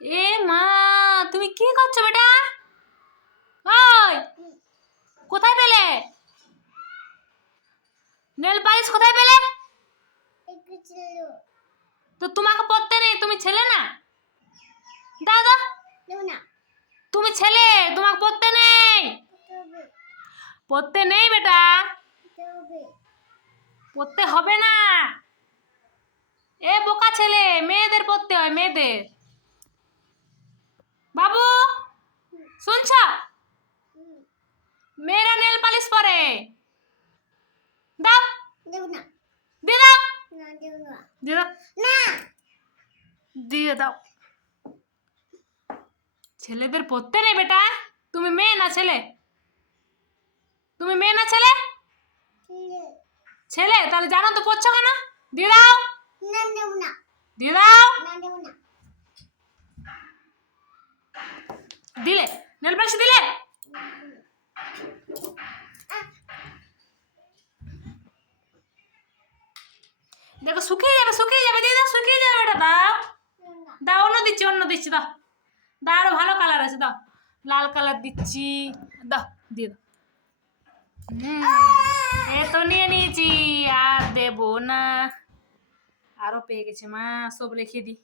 এ মা, তুমি কি করছ বেটা? ওই, কোথায় পেলে? নেল পালিশ কোথায় পেলে? তো তোমাকে পড়তে নেই, তুমি ছেলে না? দাও তুমি ছেলে, তোমাকে পড়তে নেই। পড়তে নেই বেটা। পড়তে হবে না। এ বোকা ছেলে, মেয়েদের পড়তে হয়, মেয়েদের। বাবু শুনছ? মেয়েরা নেল পালিশ পরে দাও। দিয়ে দাও। দিয়ে দাও। দিয়ে দাও। ছেলেদের পড়তে নেই বেটা। তুমি মেয়ে না ছেলে? তুমি মেয়ে না ছেলে? ছেলে। তাহলে জানো তো পড়ছো কেন? দিয়ে দাও। দিয়ে দাও। দিলে, নেল পালিশ দিলে। দেখো, শুকিয়ে যাবে শুকিয়ে যাবে, দিয়ে দাও, শুকিয়ে যাবে এটা দাও। দাও, অন্য দিচ্ছি অন্য দিচ্ছি, দাও। দাও, আরও ভালো কালার আছে, দাও। লাল কালার দিচ্ছি, দাও, দিয়ে দাও। এ তো নিয়ে নিয়েছি, আর দেবো না। আরও পেয়ে গেছে মা, সব লিখে দি।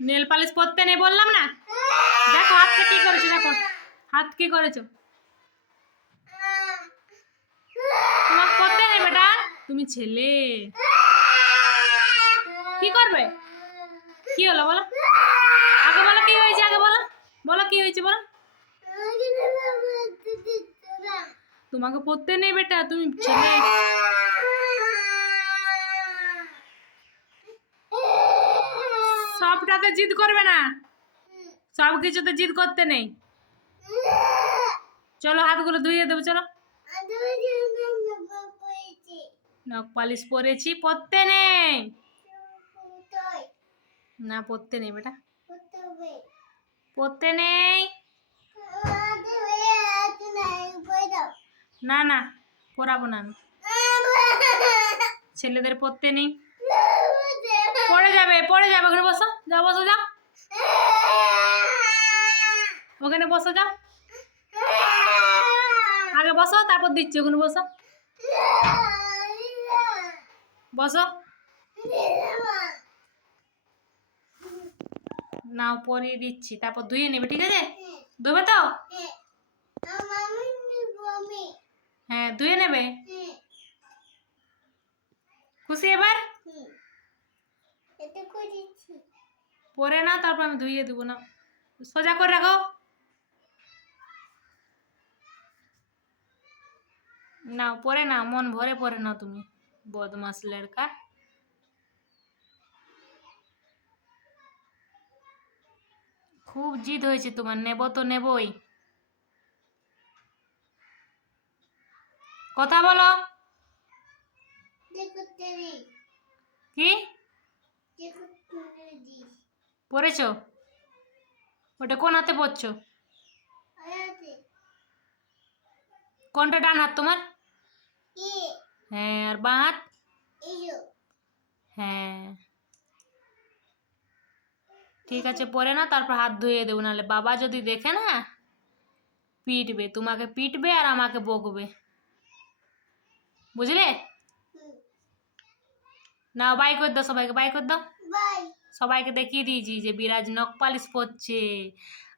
নেল পালিশ পরতে নেই বললাম না? দেখো হাতকে কি করেছ? দেখো, হাত কি করেছ? তোমাকে পড়তে নেই বেটা? তুমি ছেলে। কি করবে? কি হলো বলো? আগে বলো কি হয়েছে, আগে বলো। বলো কি হয়েছে, বলো। তোমাকে পড়তে নেই বেটা, তুমি ছেলে। সবটাতে জিদ করবে না। সব কিছুতে জিদ করতে নেই। চলো হাতগুলো ধুইয়ে দেবো, চলো। নখ পালিশ পরেছি পড়তে নেই। না পড়তে নেই বেটা। পড়তে নেই। না না পড়াবো না। আমি ছেলেদের পড়তে নেই। পড়ে যাবে পড়ে যাবে, ওখানে বসো। যাও বসো, যাও। ওখানে বসো, যাও। আগে বসো, তারপর দিচ্ছি, ওখানে বসো। বসো। নাও, পরিয়ে দিচ্ছি, তারপর ধুয়ে নেবে, ঠিক আছে? ধুবে তো? হ্যাঁ ধুয়ে নেবে। খুশি এবার? পরে না তারপর আমি ধুইয়ে দেবো না। সোজা করে রাখো। নাও পরে না মন ভরে পরে নাও তুমি বদমাস লড়কা খুব জিদ হয়েছে তোমার নেব তো নেবই। কথা বলো। কি? পড়েছ? ওটা কোন হাতে পড়ছো? কোনটা ডান হাত তোমার? হ্যাঁ আর বাঁ হাত? হ্যাঁ। ঠিক আছে পরে না তারপর হাত ধুয়ে দেবো নাহলে বাবা যদি দেখে না পিটবে তোমাকে পিটবে আর আমাকে বকবে। বুঝলে? না বাই করে দাও সবাইকে বাই করে দাও। সবাইকে দেখিয়ে দিয়েছি যে বিরাজ নখ পালিশ পরছে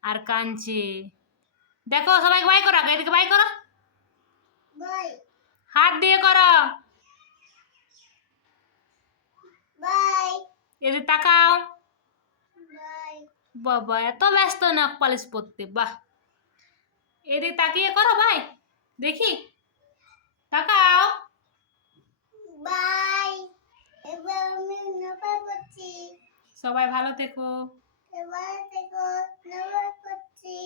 আর কাঁদছে। দেখো, সবাইকে বাই করো এদিকে বাই করো। হাত দিয়ে করো। এদিকে তাকাও। বাবা, এত ব্যস্ত নখ পালিশ পরতে বাহ। এদিকে তাকিয়ে করো ভাই দেখি। তাকাও। বাই এবার আমি করছি সবাই ভালো থেকো। ভালো থেকো নৌকা করছি